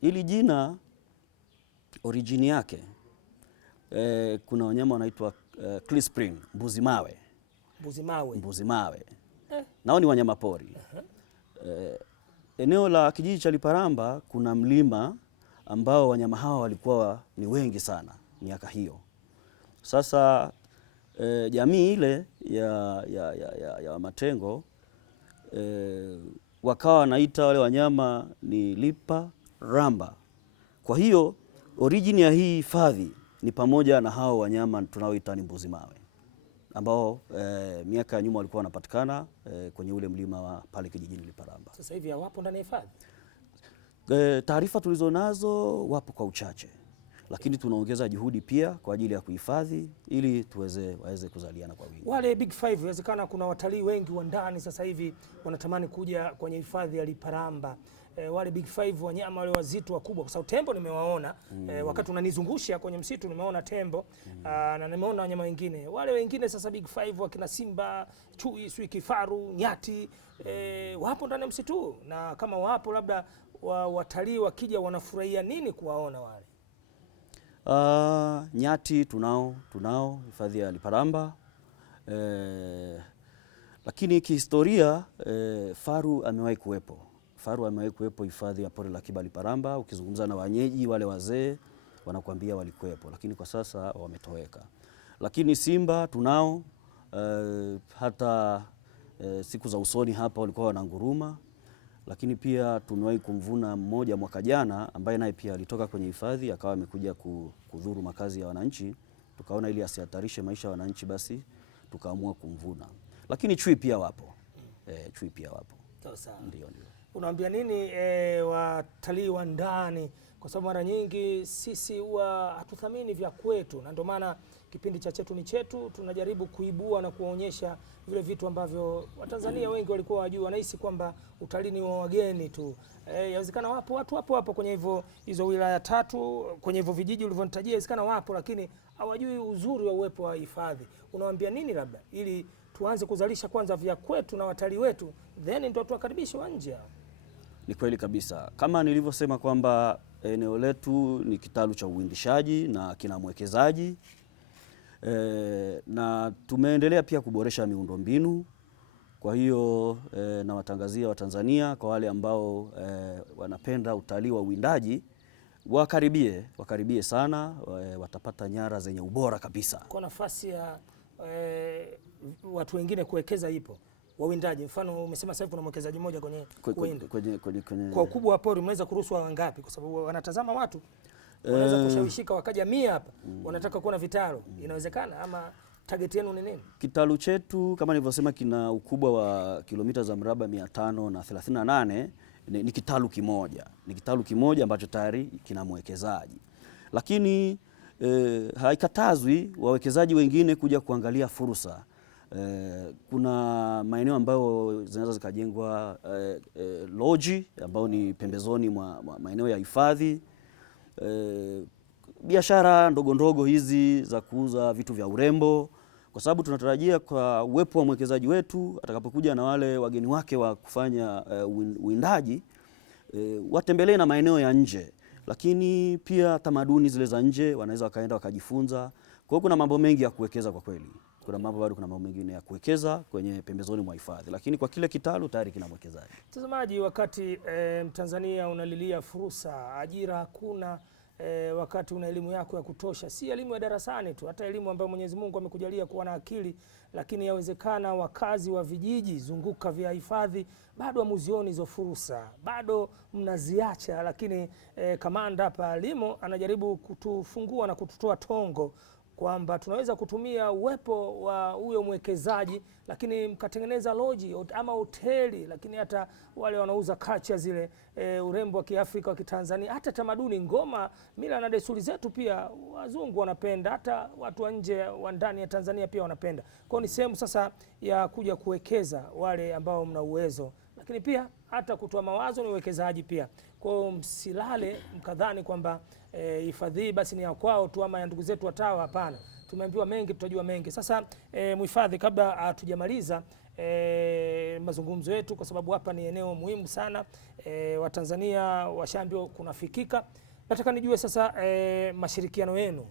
Hili jina origin yake kuna wanyama wanaitwa Clearspring, mbuzi mawe. Mbuzi mawe. Nao ni wanyama pori. Eneo la kijiji cha Liparamba kuna mlima ambao wanyama hawa walikuwa ni wengi sana miaka hiyo. Sasa jamii ile ya Matengo wakawa wanaita wale wanyama ni Liparamba. Kwa hiyo origin ya hii hifadhi ni pamoja na hao wanyama tunaoita ni mbuzi mawe ambao miaka ya nyuma walikuwa wanapatikana kwenye ule mlima wa pale kijijini Liparamba. Sasa hivi hawapo ndani ya hifadhi? Taarifa tulizonazo wapo kwa uchache, lakini tunaongeza juhudi pia kwa ajili ya kuhifadhi ili waweze kuzaliana kwa wingi. Wale Big Five, inawezekana kuna watalii wengi wa ndani sasa hivi wanatamani kuja kwenye hifadhi ya Liparamba. Wale Big Five wanyama wale wazito wakubwa, kwa sababu tembo nimewaona wakati unanizungusha kwenye msitu nimeona tembo na nimeona wanyama wengine. Wale wengine sasa Big Five wakina simba, chui, kifaru, nyati wapo ndani ya msitu, na kama wapo labda watalii wakija wanafurahia nini kuwaona wale? Nyati tunao hifadhi ya Liparamba, lakini kihistoria faru amewahi kuwepo. Faru amewahi kuwepo hifadhi ya pori la akiba Liparamba. Ukizungumza na wenyeji wale wazee wanakuambia walikuwepo, lakini kwa sasa wametoweka. Lakini simba tunao, hata siku za usoni hapa walikuwa wananguruma. Lakini pia tumewahi kumvuna mmoja mwaka jana ambaye naye pia alitoka kwenye hifadhi akawa amekuja kudhuru makazi ya wananchi. Tukaona ili asihatarishe maisha ya wananchi, basi tukaamua kumvuna. Lakini chui pia wapo. Chui pia wapo. Sawa. Ndio. Unaambia nini watalii wa ndani, kwa sababu mara nyingi sisi huwa hatuthamini vya kwetu, na ndio maana kipindi cha Chetu ni Chetu tunajaribu kuibua na kuonyesha vile vitu ambavyo Watanzania wengi walikuwa wajua, wanahisi kwamba utalii ni wa wageni tu. Yawezekana wapo watu hapo kwenye hizo wilaya tatu, kwenye hivyo vijiji ulivyonitajia, yawezekana wapo, lakini hawajui uzuri wa uwepo wa hifadhi. Unawaambia nini labda ili tuanze kuzalisha kwanza vya kwetu na watalii wetu, then ndio tuwakaribishe wa nje? Ni kweli kabisa, kama nilivyosema kwamba eneo letu ni kitalu cha uwindishaji na kina mwekezaji na tumeendelea pia kuboresha miundombinu. Kwa hiyo nawatangazia Watanzania, kwa wale ambao wanapenda utalii wa uwindaji, wakaribie sana, watapata nyara zenye ubora kabisa. Kwa nafasi ya watu wengine kuwekeza ipo wawindaji, mfano umesema sasa kuna mwekezaji mmoja kwenye kuwinda. Kwa ukubwa wa pori mnaweza kuruhusu wangapi? Kwa sababu wanatazama watu wanaweza kushawishika wakaja 100 hapa wanataka kuona vitalo. Inawezekana ama target yenu ni nini? Kitalu chetu kama nilivyosema kina ukubwa wa kilomita za mraba 538. Ni kitalu kimoja. Ni kitalu kimoja ambacho tayari kina mwekezaji. Lakini haikatazwi wawekezaji wengine kuja kuangalia fursa. Kuna maeneo ambayo zinaweza zikajengwa loji ambao ni pembezoni mwa maeneo ya hifadhi. Biashara ndogo hizi za kuuza vitu vya urembo, kwa sababu tunatarajia kwa uwepo wa mwekezaji wetu atakapokuja na wale wageni wake wa kufanya uwindaji watembelee na maeneo ya nje, lakini pia tamaduni zile za nje wanaweza wakaenda wakajifunza. Kwa hiyo kuna mambo mengi ya kuwekeza kwa kweli. Kuna mambo mengine ya kuwekeza kwenye pembezoni mwa hifadhi, lakini kwa kile kitalu tayari kina mwekezaji. Mtazamaji, wakati Mtanzania unalilia fursa, ajira hakuna, wakati una elimu yako ya kutosha, si elimu ya darasani tu, hata elimu ambayo Mwenyezi Mungu amekujalia kuwa na akili, lakini yawezekana wakazi wa vijiji zunguka vya hifadhi bado hamuzioni hizo fursa, bado mnaziacha. Lakini kamanda hapa Limo anajaribu kutufungua na kututoa tongo kwamba tunaweza kutumia uwepo wa huyo mwekezaji, lakini mkatengeneza loji ama hoteli, lakini hata wale wanauza culture zile, urembo wa Kiafrika wa Kitanzania, hata tamaduni, ngoma, mila na desturi zetu pia wazungu wanapenda, hata watu wa nje wa ndani ya Tanzania pia wanapenda. Kwa ni sehemu sasa ya kuja kuwekeza wale ambao mna uwezo, lakini pia hata kutoa mawazo ni uwekezaji pia. Kwa msilale mkadhani kwamba hifadhi basi ni ya kwao tu ama ya ndugu zetu watawa. Hapana, tumeambiwa mengi, tutajua mengi. Sasa mhifadhi, kabla hatujamaliza, mazungumzo yetu, kwa sababu hapa ni eneo muhimu sana. Watanzania washaambiwa kunafikika. Nataka nijue sasa mashirikiano yenu.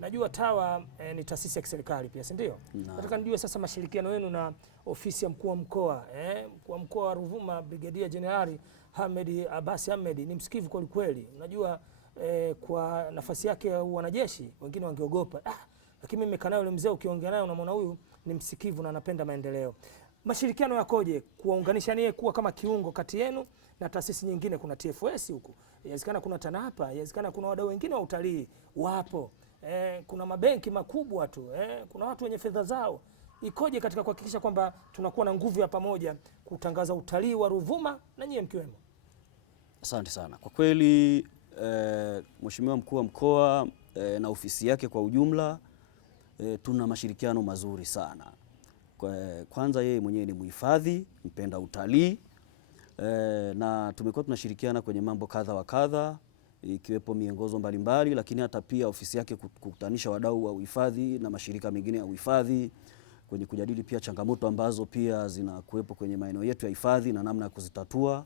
Najua TAWA ni taasisi ya kiserikali pia, si ndio? Nataka nijue sasa mashirikiano yenu na ofisi ya mkuu wa mkoa. Mkuu wa mkoa wa Ruvuma Brigadia Jenerali Hamed Abbas Hamed ni msikivu kweli kweli. Unajua kwa nafasi yake ya wanajeshi wengine wangeogopa. Lakini mimi nimekaa naye yule mzee, ukiongea naye unamwona huyu ni msikivu na anapenda maendeleo. Mashirikiano yakoje kuwaunganisha niye kuwa kama kiungo kati yenu na taasisi nyingine? Kuna TFS huku, inawezekana kuna TANAPA, inawezekana kuna wadau wengine wa utalii wapo, kuna mabenki makubwa tu, kuna watu wenye fedha zao. Ikoje katika kuhakikisha kwamba tunakuwa na nguvu ya pamoja kutangaza utalii wa Ruvuma na nyie mkiwemo? Asante sana. Kwa kweli Mheshimiwa mkuu wa mkoa na ofisi yake kwa ujumla tuna mashirikiano mazuri sana. Kwanza yeye mwenyewe ni mhifadhi mpenda utalii na tumekuwa tunashirikiana kwenye mambo kadha wa kadha, ikiwepo miongozo mbalimbali, lakini hata pia ofisi yake kukutanisha wadau wa uhifadhi na mashirika mengine ya uhifadhi kwenye kujadili pia changamoto ambazo pia zinakuwepo kwenye maeneo yetu ya hifadhi na namna ya kuzitatua.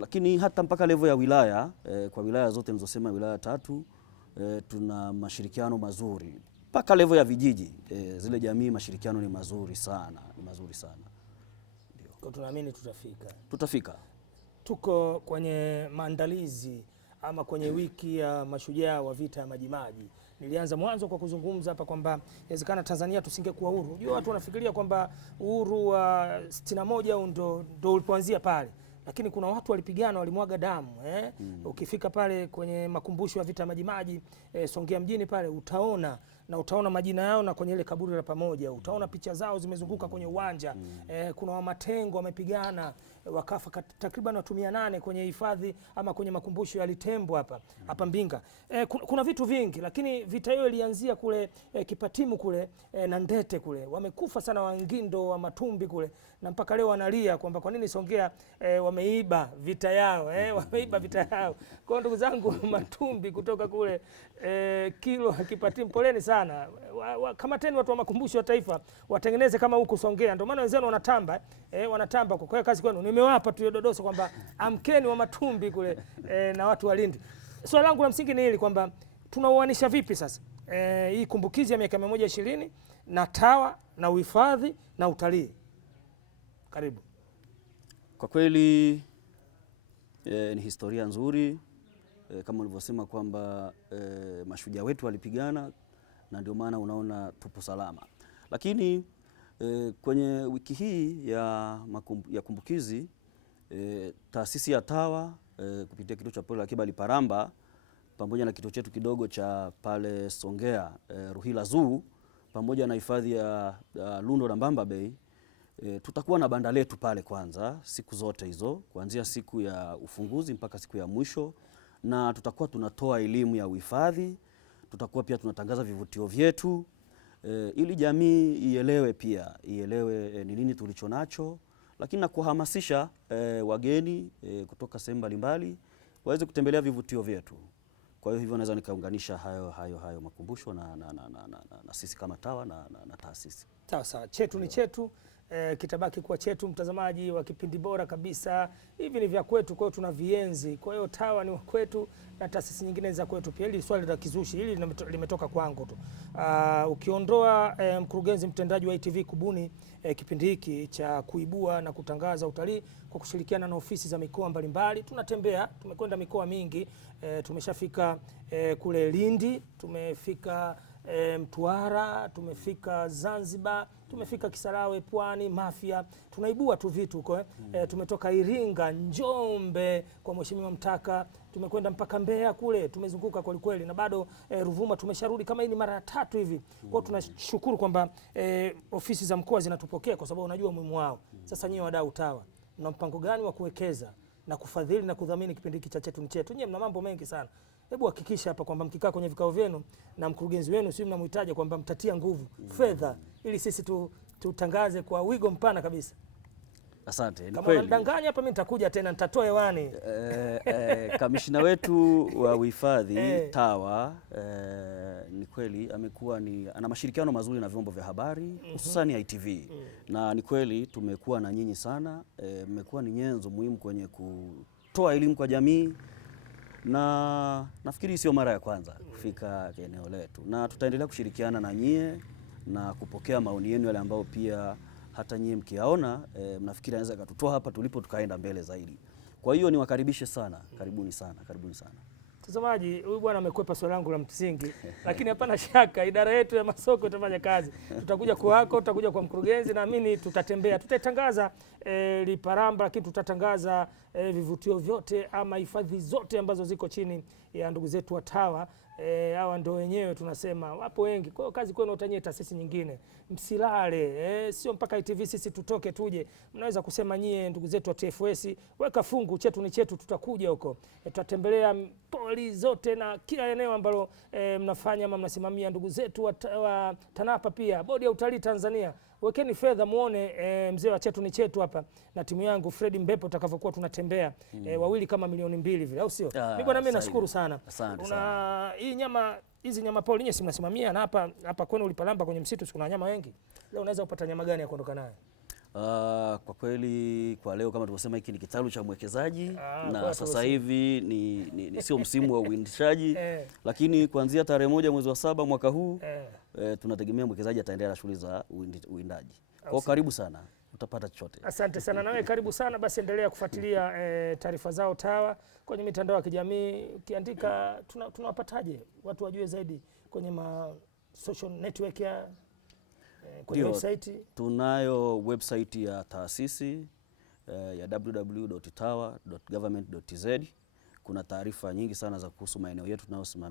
Lakini hata mpaka level ya wilaya, kwa wilaya zote nilizosema, wilaya 3, tuna mashirikiano mazuri. Mpaka level ya vijiji, zile jamii mashirikiano ni mazuri sana, ni mazuri sana. Ndio. Kwa tunaamini Tutafika. Tuko kwenye maandalizi ama kwenye wiki ya mashujaa wa vita ya Majimaji. Nilianza mwanzo kwa kuzungumza hapa kwamba inawezekana Tanzania tusingekuwa huru. Unajua watu wanafikiria kwamba uhuru wa 61 ndo ulipoanzia pale. Lakini kuna watu walipigana, walimwaga damu. Ukifika pale kwenye makumbusho ya vita ya Majimaji Songea mjini pale utaona majina yao, na kwenye ile kaburi la pamoja utaona picha zao zimezunguka kwenye uwanja. Kuna Wamatengo wamepigana wakafa takriban watu 800 kwenye hifadhi ama kwenye makumbusho ya Litembo hapa Mbinga. Kuna vitu vingi, lakini vita hiyo ilianzia kule Kipatimu kule na Ndete kule. Wamekufa sana Wangindo wa Matumbi kule, na mpaka leo wanalia kwamba kwa nini Songea wameiba vita yao, wameiba vita yao. Kwa ndugu zangu Matumbi kutoka kule Kilwa Kipatimu, poleni sana. Kamateni watu wa makumbusho ya taifa watengeneze kama huku Songea. Ndio maana wenzenu wanatamba wanatamba kwa hiyo kazi kwenu. Nimewapa tu dodoso kwamba amkeni wa Matumbi kule na watu wa Lindi. Swali langu la msingi ni hili kwamba tunauanisha vipi sasa hii kumbukizi ya miaka 120 na TAWA na uhifadhi na utalii? Karibu. Kwa kweli ni historia nzuri kama ulivyosema kwamba mashujaa wetu walipigana na ndio maana unaona tupo salama. Lakini kwenye wiki hii ya kumbukizi taasisi ya TAWA kupitia kituo cha pori la akiba Liparamba pamoja na kituo chetu kidogo cha pale Songea Ruhila Zoo pamoja na hifadhi ya Lundo na Mbamba Bay tutakuwa na banda letu pale kwanza siku zote hizo, kuanzia siku ya ufunguzi mpaka siku ya mwisho, na tutakuwa tunatoa elimu ya uhifadhi, tutakuwa pia tunatangaza vivutio vyetu ili jamii ielewe ni nini tulicho nacho, lakini na kuhamasisha wageni kutoka sehemu mbalimbali waweze kutembelea vivutio vyetu. Kwa hivyo naweza nikaunganisha hayo makumbusho na sisi kama TAWA na taasisi. Sawa, chetu ni chetu, kitabaki kuwa chetu. Mtazamaji wa kipindi bora kabisa, hivi ni vya kwetu, kwa hiyo tuna vienzi. Kwa hiyo TAWA ni wa kwetu na taasisi nyingine za kwetu pia. Hili swali la kizushi hili limetoka kwangu tu. Ukiondoa mkurugenzi mtendaji wa ITV kubuni kipindi hiki cha kuibua na kutangaza utalii kwa kushirikiana na ofisi za mikoa mbalimbali, tunatembea, tumekwenda mikoa mingi, tumeshafika kule Lindi, tumefika Mtwara, tumefika Zanzibar, tumefika Kisarawe, Pwani, Mafia, tunaibua tu vitu huko. Tumetoka Iringa, Njombe kwa Mheshimiwa Mtaka, tumekwenda mpaka Mbeya kule, tumezunguka kweli kweli, na bado Ruvuma tumesharudi kama hii ni mara 3 hivi. Kwa tunashukuru kwamba ofisi za mkoa zinatupokea kwa sababu unajua umuhimu wao. Sasa nyinyi wadau TAWA, mna mpango gani wa kuwekeza na kufadhili na kudhamini kipindi hiki cha Chetu ni Chetu? Nyinyi mna mambo mengi sana. Hebu hakikisha hapa kwamba mkikaa kwenye vikao vyenu na mkurugenzi wenu sio mnamhitaji kwamba mtatia nguvu fedha ili sisi tutangaze kwa wigo mpana kabisa. Asante. Kama unadanganya hapa mimi nitakuja tena nitatoa hewani. Kamishina wetu wa uhifadhi TAWA ni kweli amekuwa ana mashirikiano mazuri na vyombo vya habari hususan ITV. Na ni kweli tumekuwa na nyinyi sana, mmekuwa ni nyenzo muhimu kwenye kutoa elimu kwa jamii, na nafikiri sio mara ya kwanza kufika eneo letu, na tutaendelea kushirikiana na nyie na kupokea maoni yenu yale ambao pia hata nyie mkiaona mnafikiri anaweza katutoa hapa tulipo tukaenda mbele zaidi. Kwa hiyo niwakaribishe sana, karibuni sana, karibuni sana. Mtazamaji, huyu bwana amekwepa swali langu la msingi, lakini hapana shaka idara yetu ya masoko itafanya kazi. Tutakuja kwako, tutakuja kwa mkurugenzi, naamini tutatembea, tutatangaza Liparamba, lakini tutatangaza vivutio vyote ama hifadhi zote ambazo ziko chini ya ndugu zetu wa TAWA. Hawa ndio wenyewe tunasema wapo wengi. Kwa hiyo kazi kwenu utanyie taasisi nyingine, msilale, sio mpaka ITV sisi tutoke tuje. Mnaweza kusema nyie ndugu zetu wa TFS, weka fungu, chetu ni chetu, tutakuja huko. Tutatembelea poli zote na kila eneo ambalo mnafanya ama mnasimamia. Ndugu zetu wa TANAPA pia, bodi ya utalii Tanzania, wekeni fedha muone mzee wa chetu ni chetu hapa na timu yangu Fred Mbepo tutakavyokuwa tunatembea wawili kama milioni 2 vile, au sio? Mimi bwana, mimi nashukuru sana. Hii nyama, hizi nyama poli nyinyi simnasimamia, na hapa kwenu Liparamba kwenye msitu kuna nyama wengi. Leo unaweza kupata nyama gani ya kuondoka nayo? Kwa kweli kwa leo kama tulivyosema, hiki ni kitalu cha mwekezaji na sasa hivi ni sio msimu wa uwindishaji lakini kuanzia tarehe 1 mwezi wa 7 mwaka huu tunategemea mwekezaji ataendelea na shughuli za uwindaji. Kwa karibu sana, utapata chochote. Asante sana, nawe karibu sana. Basi endelea kufuatilia taarifa zao TAWA kwenye mitandao ya kijamii. Ukiandika tunawapataje watu wajue zaidi kwenye social network ya kwenye website? Tunayo website ya taasisi ya www.tawa.government.tz. Kuna taarifa nyingi sana za kuhusu maeneo yetu tunayosimamia.